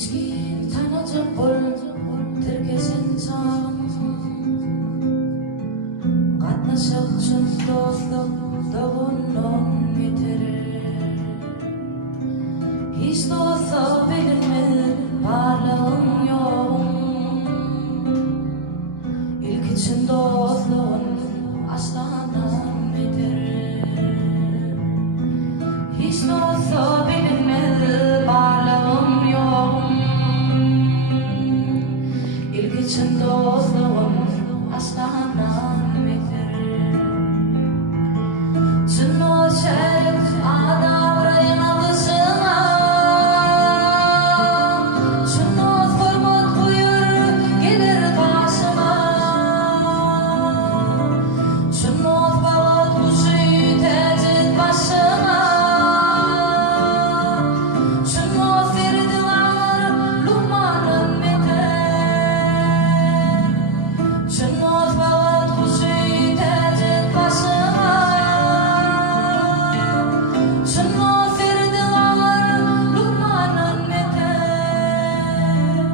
Kichkin tanacak bol terkesin çağın Katnaşık çün dostluk doğunun bitirir Hiç dostu bilinmez varlığın yoğun İlk için dostluğun aslandan bitirir Hiç dostu bilinmez varlığın yoğun İlk için dostluğun aslandan bitirir Tüm o çelik adamı yanlışına Tüm o format buyur gelir karşıma Tüm o balık kuşu tecid başıma Tüm o ferdiler lumanın biter Tüm o balık kuşu tecid başıma Tüm o ferdiler lumanın biter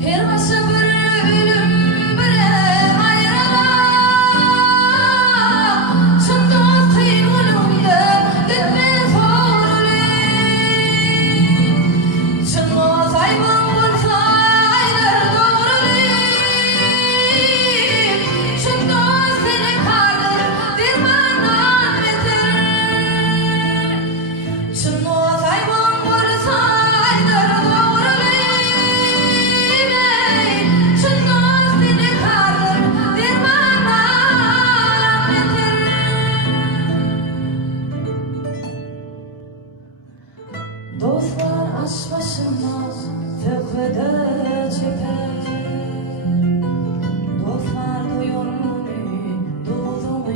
Her başı bir ölüm bir ayrılık Tüm dostun ölümde gitmez doğrulik Tüm o saygın bulsa aydır doğrulik Tüm dost seni kaldır dermandan bitirir Tüm o saygın bulsa aydır doğrulik Tüm dost seni kaldır dermandan bitirir Dostlar aş başına tövbede çeker Dostlar duyurunu dudunu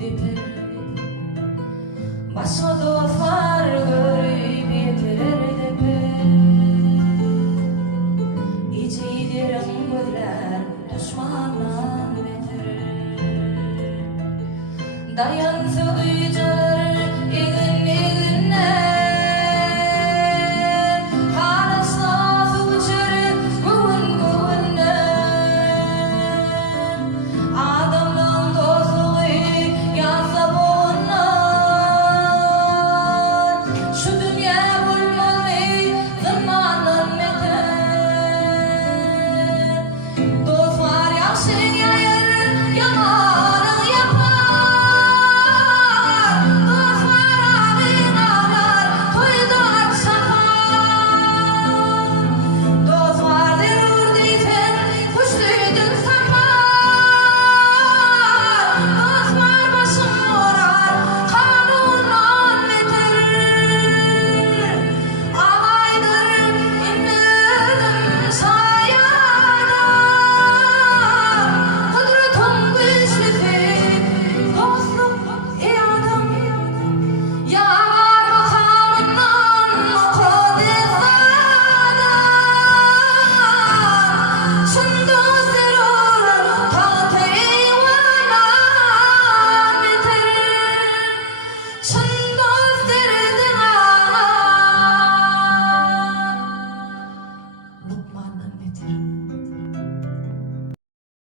diper Başka dostlar görüp yetirir deper İcidirin gözler düşmandan beter Dayansız